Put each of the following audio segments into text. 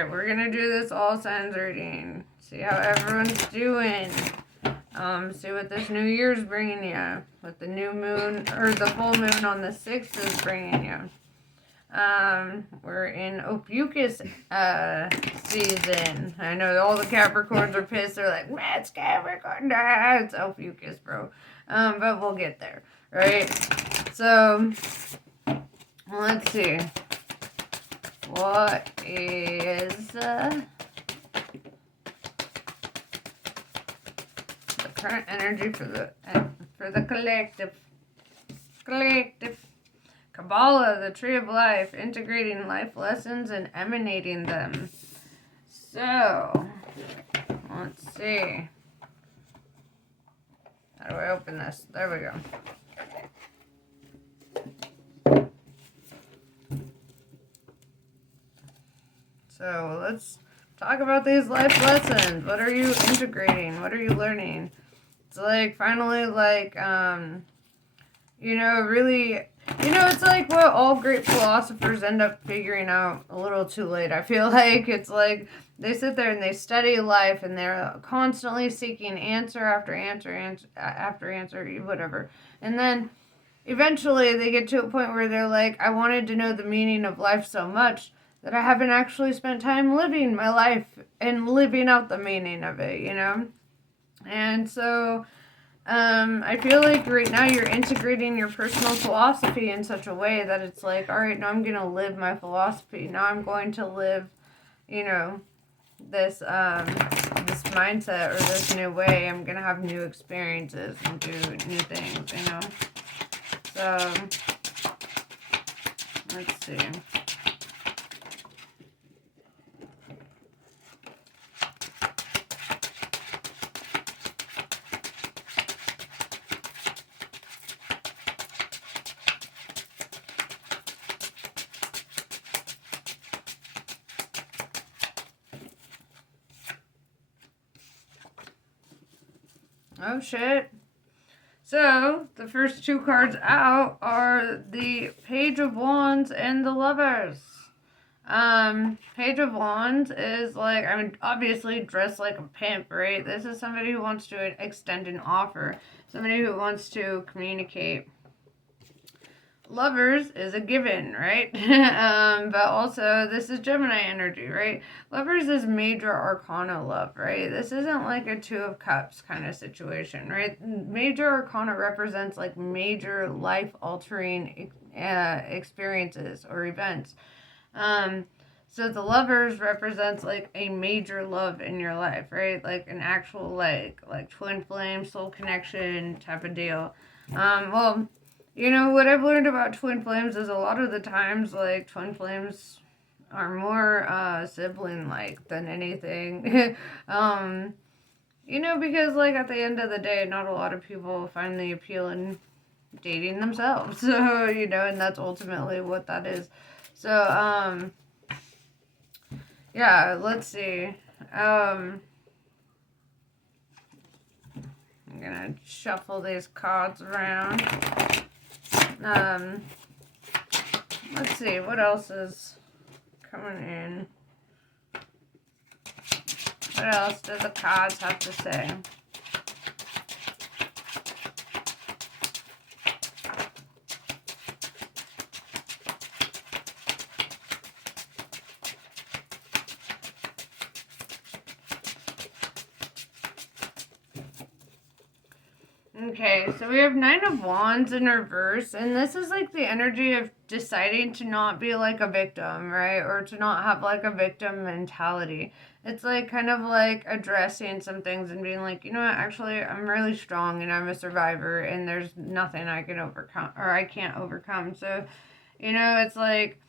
Alright, we're gonna do this all signs reading. See how everyone's doing. See what this new year's bringing you. What the new moon, or the full moon on the 6th is bringing you. We're in Ophiuchus season. I know all the Capricorns are pissed. They're like, it's Capricorn. Nah, it's Ophiuchus, bro. But we'll get there, right? So, let's see. What is the current energy for the collective? Kabbalah, the tree of life, integrating life lessons and emanating them. So, let's see. How do I open this? There we go. So, let's talk about these life lessons. What are you integrating? What are you learning? It's like, finally, like, really, it's like what all great philosophers end up figuring out a little too late. I feel like it's like they sit there and they study life and they're constantly seeking answer after answer, whatever. And then eventually they get to a point where they're like, I wanted to know the meaning of life so much that I haven't actually spent time living my life and living out the meaning of it, And so I feel like right now you're integrating your personal philosophy in such a way that it's like, all right, now I'm going to live my philosophy. Now I'm going to live, this mindset or this new way. I'm going to have new experiences and do new things, So, let's see. Oh, shit. So, the first two cards out are the Page of Wands and the Lovers. Page of Wands is like, obviously dressed like a pimp, right? This is somebody who wants to extend an offer. Somebody who wants to communicate. Lovers is a given, right? But also, this is Gemini energy, right? Lovers is major arcana love, right? This isn't like a 2 of Cups kind of situation, right? Major arcana represents like major life-altering experiences or events. So the Lovers represents like a major love in your life, right? Like an actual like twin flame, soul connection type of deal. What I've learned about twin flames is a lot of the times, like, twin flames are more sibling-like than anything. Because, like, at the end of the day, not a lot of people find the appeal in dating themselves. So, and that's ultimately what that is. So, yeah, let's see. I'm gonna shuffle these cards around. Let's see, what else is coming in? What else do the cards have to say? Okay, so we have 9 of Wands in reverse, and this is like the energy of deciding to not be like a victim, right? Or to not have like a victim mentality. It's like kind of like addressing some things and being like, actually, I'm really strong and I'm a survivor and there's nothing I can overcome or I can't overcome. So, it's like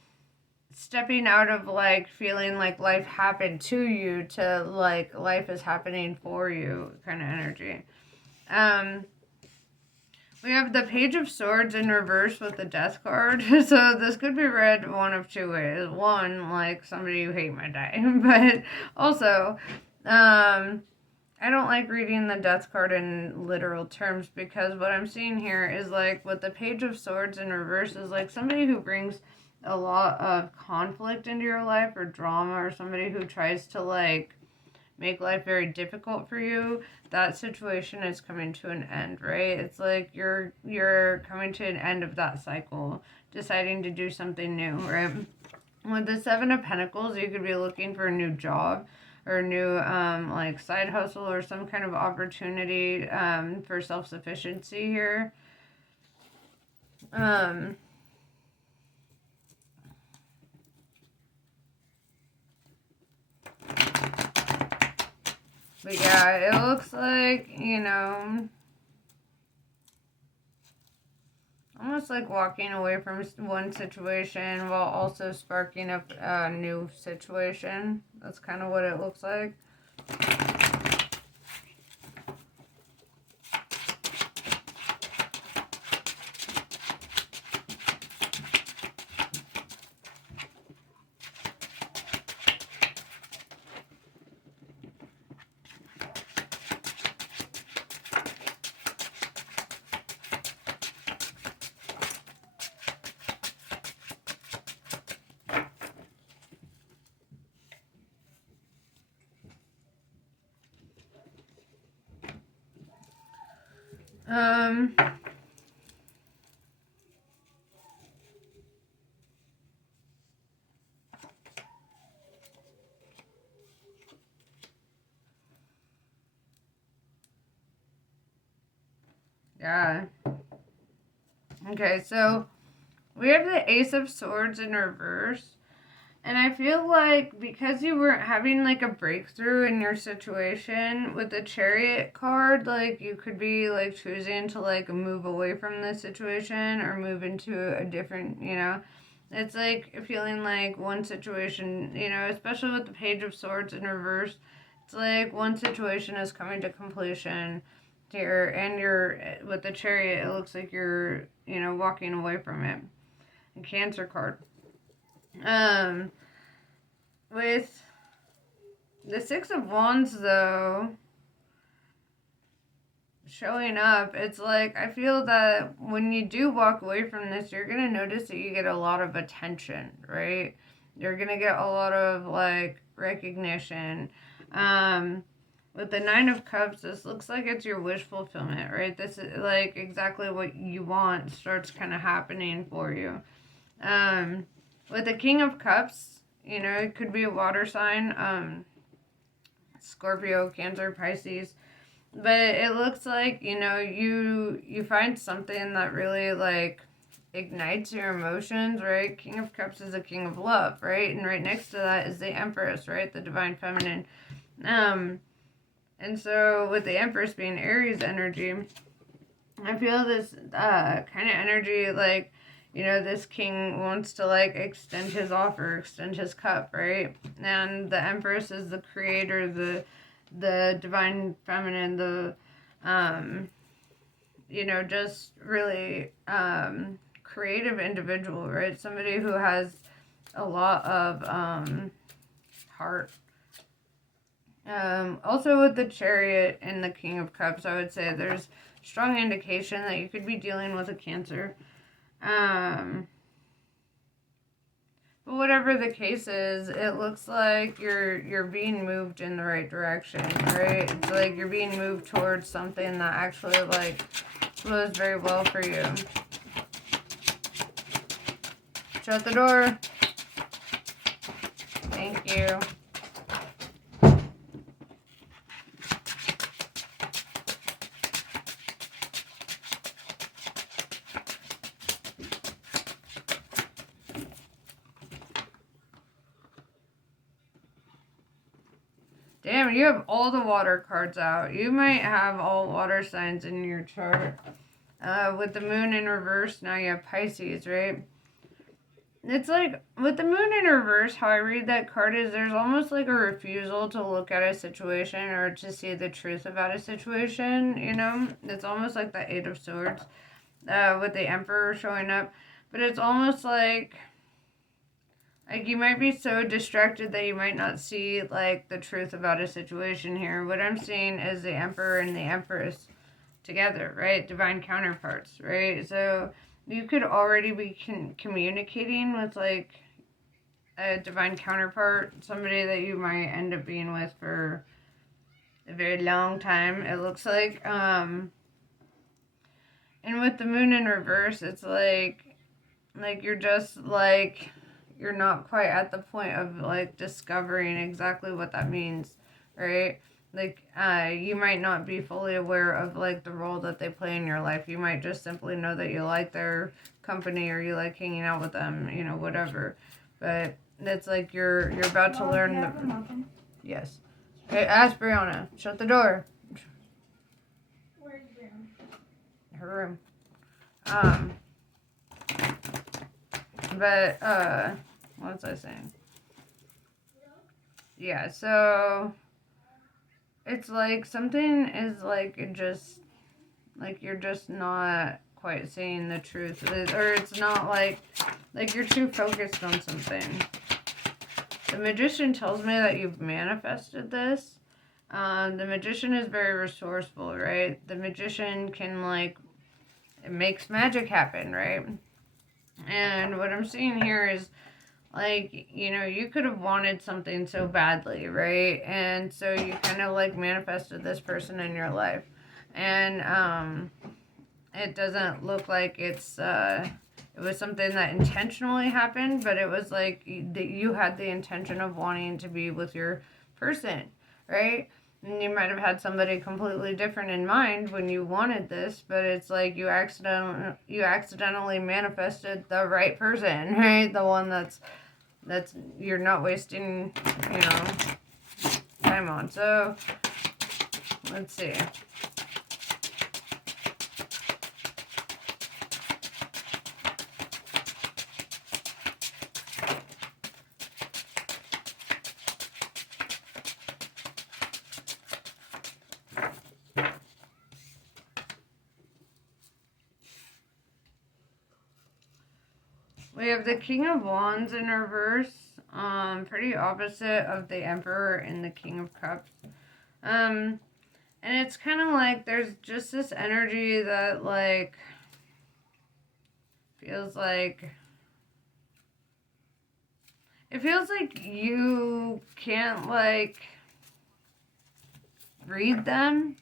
stepping out of like feeling like life happened to you to like life is happening for you kind of energy. We have the Page of Swords in reverse with the Death card. So this could be read one of two ways. One, like somebody who hate my die. But also, I don't like reading the Death card in literal terms because what I'm seeing here is like with the Page of Swords in reverse is like somebody who brings a lot of conflict into your life or drama, or somebody who tries to like make life very difficult for you, that situation is coming to an end, right? It's like you're coming to an end of that cycle, deciding to do something new, right? With the Seven of Pentacles, you could be looking for a new job or a new like side hustle or some kind of opportunity for self-sufficiency here. Um, but yeah, it looks like, almost like walking away from one situation while also sparking up a new situation. That's kind of what it looks like. Um, yeah. Okay, so we have the Ace of Swords in reverse. And I feel like because you weren't having like a breakthrough in your situation with the Chariot card, like you could be like choosing to like move away from the situation or move into a different, it's like feeling like one situation, especially with the Page of Swords in reverse, it's like one situation is coming to completion here, and you're with the Chariot, it looks like you're, walking away from it. A Cancer card. Um, with the Six of Wands, though, showing up, it's like I feel that when you do walk away from this, you're going to notice that you get a lot of attention, right? You're going to get a lot of, like, recognition. With the Nine of Cups, this looks like it's your wish fulfillment, right? This is, like, exactly what you want starts kind of happening for you. With the King of Cups, it could be a water sign, Scorpio, Cancer, Pisces. But it looks like, you find something that really, like, ignites your emotions, right? King of Cups is a king of love, right? And right next to that is the Empress, right? The Divine Feminine. And so with the Empress being Aries energy, I feel this kind of energy, like, this king wants to, like, extend his offer, extend his cup, right? And the Empress is the creator, the Divine Feminine, the, just really creative individual, right? Somebody who has a lot of heart. Also with the Chariot and the King of Cups, I would say there's strong indication that you could be dealing with a Cancer. But whatever the case is, it looks like you're being moved in the right direction, right? It's like you're being moved towards something that actually, like, flows very well for you. Shut the door. Thank you. Damn, you have all the water cards out. You might have all water signs in your chart. With the moon in reverse, now you have Pisces, right? It's like, with the moon in reverse, how I read that card is there's almost like a refusal to look at a situation or to see the truth about a situation, It's almost like the Eight of Swords with the Emperor showing up. But it's almost like you might be so distracted that you might not see, like, the truth about a situation here. What I'm seeing is the Emperor and the Empress together, right? Divine counterparts, right? So you could already be communicating with like a divine counterpart, somebody that you might end up being with for a very long time, it looks like. And with the moon in reverse, it's like you're just like you're not quite at the point of like discovering exactly what that means, right? Like you might not be fully aware of like the role that they play in your life. You might just simply know that you like their company or you like hanging out with them, you know, whatever. But it's like you're about to learn the yes. Hey, ask Brianna. Shut the door. Where's Brianna? Her room. Um, but what was I saying? Yeah, so it's like something is like it just like you're just not quite saying the truth, or it's not like you're too focused on something. The magician tells me that you've manifested this. The magician is very resourceful, right? The magician can like it makes magic happen, right? And what I'm seeing here is like, you know, you could have wanted something so badly, right? And so you kind of like manifested this person in your life. And it doesn't look like it was something that intentionally happened, but it was like that you had the intention of wanting to be with your person, right? And you might have had somebody completely different in mind when you wanted this, but it's like you accidentally manifested the right person, right? The one that's you're not wasting, you know, time on. So let's see. We have the King of Wands in reverse, pretty opposite of the Emperor and the King of Cups. And it's kind of like there's just this energy that like feels like it feels like you can't like read them,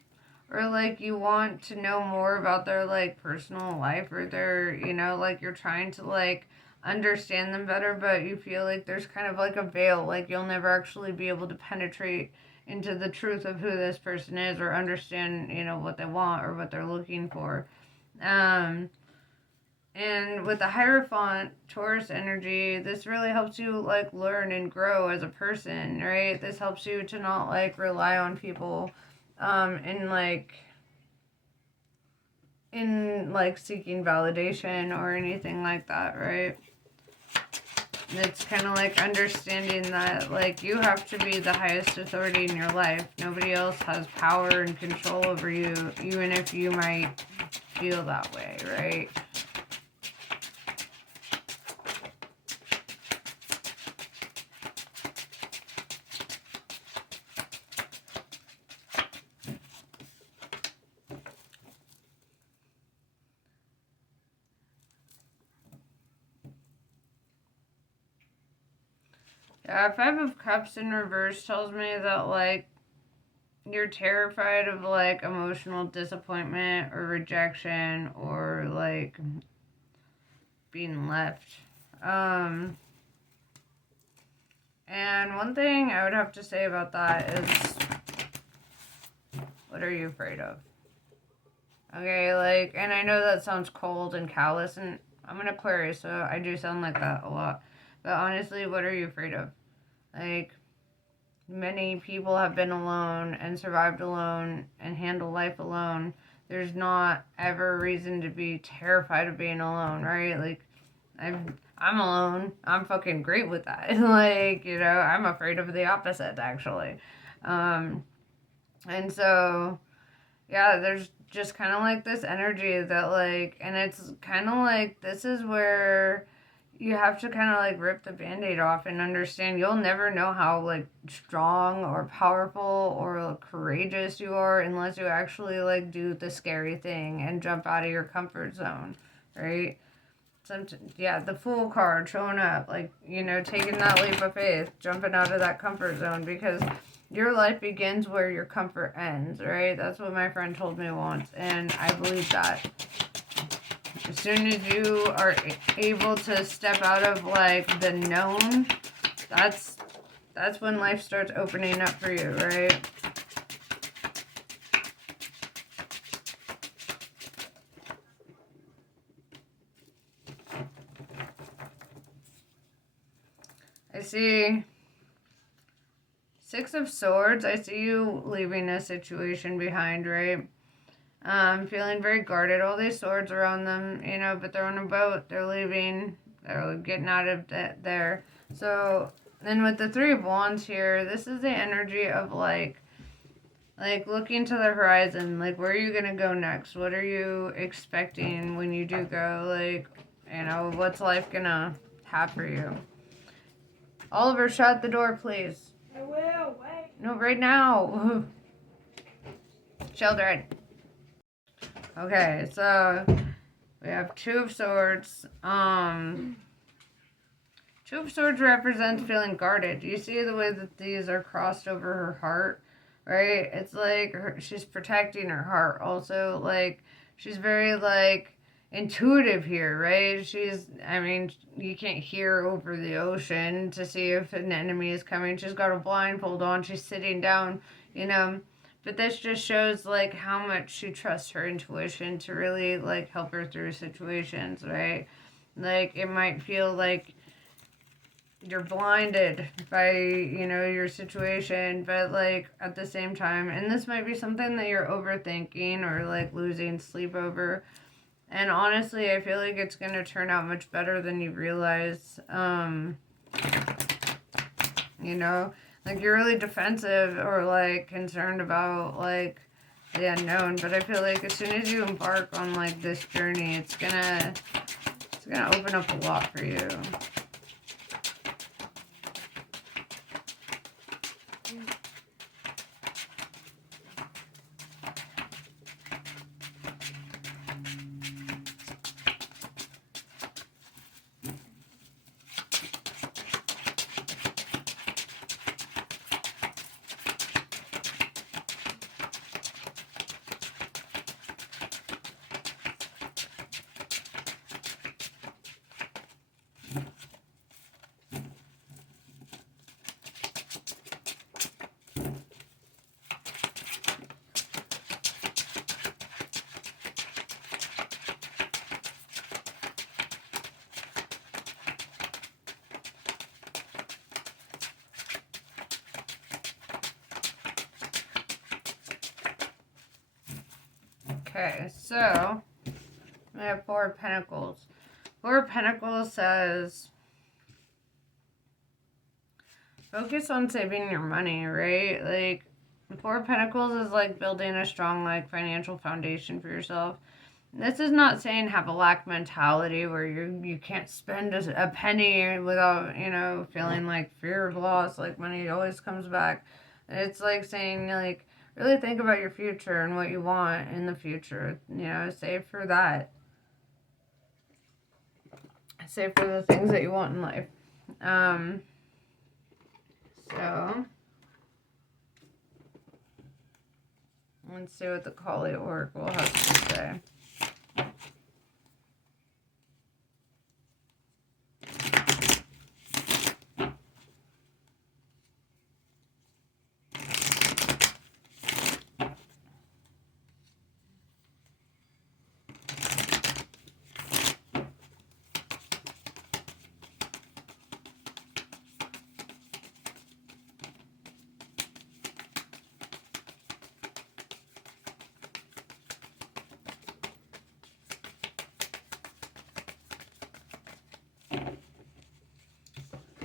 or like you want to know more about their like personal life, or their, you know, like you're trying to like understand them better, but you feel like there's kind of like a veil, like you'll never actually be able to penetrate into the truth of who this person is or understand, you know, what they want or what they're looking for. um and with the Hierophant Taurus energy, this really helps you like learn and grow as a person, right? This helps you to not like rely on people and in like seeking validation or anything like that, right? It's kind of like understanding that like you have to be the highest authority in your life. Nobody else has power and control over you, even if you might feel that way, right? Yeah, Five of Cups in reverse tells me that like you're terrified of like emotional disappointment or rejection or like being left. Um, and one thing I would have to say about that is, what are you afraid of? Okay, like, and I know that sounds cold and callous, and I'm an Aquarius, so I do sound like that a lot. But honestly, what are you afraid of? Like, many people have been alone and survived alone and handle life alone. There's not ever a reason to be terrified of being alone, right? Like, I'm alone. I'm fucking great with that. Like, you know, I'm afraid of the opposite actually. Um, and so yeah, there's just kind of like this energy that like, and it's kind of like this is where you have to kind of like rip the band-aid off and understand you'll never know how like strong or powerful or like, courageous you are unless you actually like do the scary thing and jump out of your comfort zone, right? the Fool card showing up, like, you know, taking that leap of faith, jumping out of that comfort zone, because your life begins where your comfort ends, right? That's what my friend told me once, and I believe that. As soon as you are able to step out of, like, the known, that's when life starts opening up for you, right? I see Six of Swords. I see you leaving a situation behind, right? Feeling very guarded. All these swords around them, you know, but they're on a boat. They're leaving. They're getting out of there. So, then with the Three of Wands here, this is the energy of, like looking to the horizon. Like, where are you going to go next? What are you expecting when you do go? Like, you know, what's life going to have for you? Oliver, shut the door, please. I will. Wait. No, right now. Children. Okay, so we have Two of Swords. Two of Swords represents feeling guarded. You see the way that these are crossed over her heart, right? It's like she's protecting her heart. Also, like, she's very, like, intuitive here, right? I mean, you can't hear over the ocean to see if an enemy is coming. She's got a blindfold on. She's sitting down, you know. But this just shows, like, how much she trusts her intuition to really, like, help her through situations, right? Like, it might feel like you're blinded by, you know, your situation, but, like, at the same time, and this might be something that you're overthinking or, like, losing sleep over, and honestly, I feel like it's going to turn out much better than you realize. You know, like, you're really defensive or, like, concerned about, like, the unknown, but I feel like as soon as you embark on, like, this journey, it's gonna open up a lot for you. Okay, so I have Four of Pentacles. Four of Pentacles says, focus on saving your money, right? Like, Four of Pentacles is like building a strong, like, financial foundation for yourself. This is not saying have a lack mentality where you can't spend a penny without, you know, feeling like fear of loss, like money always comes back. It's like saying, like, really think about your future and what you want in the future. You know, save for that. Save for the things that you want in life. So let's see what the Kali Oracle has to say.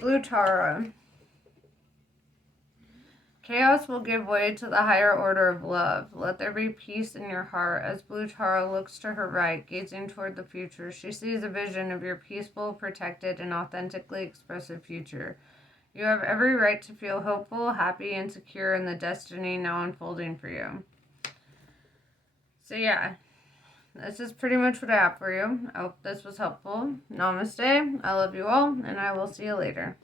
Blue Tara. Chaos will give way to the higher order of love. Let there be peace in your heart. As Blue Tara looks to her right, gazing toward the future, she sees a vision of your peaceful, protected, and authentically expressive future. You have every right to feel hopeful, happy, and secure in the destiny now unfolding for you. So yeah, this is pretty much what I have for you. I hope this was helpful. Namaste. I love you all, and I will see you later.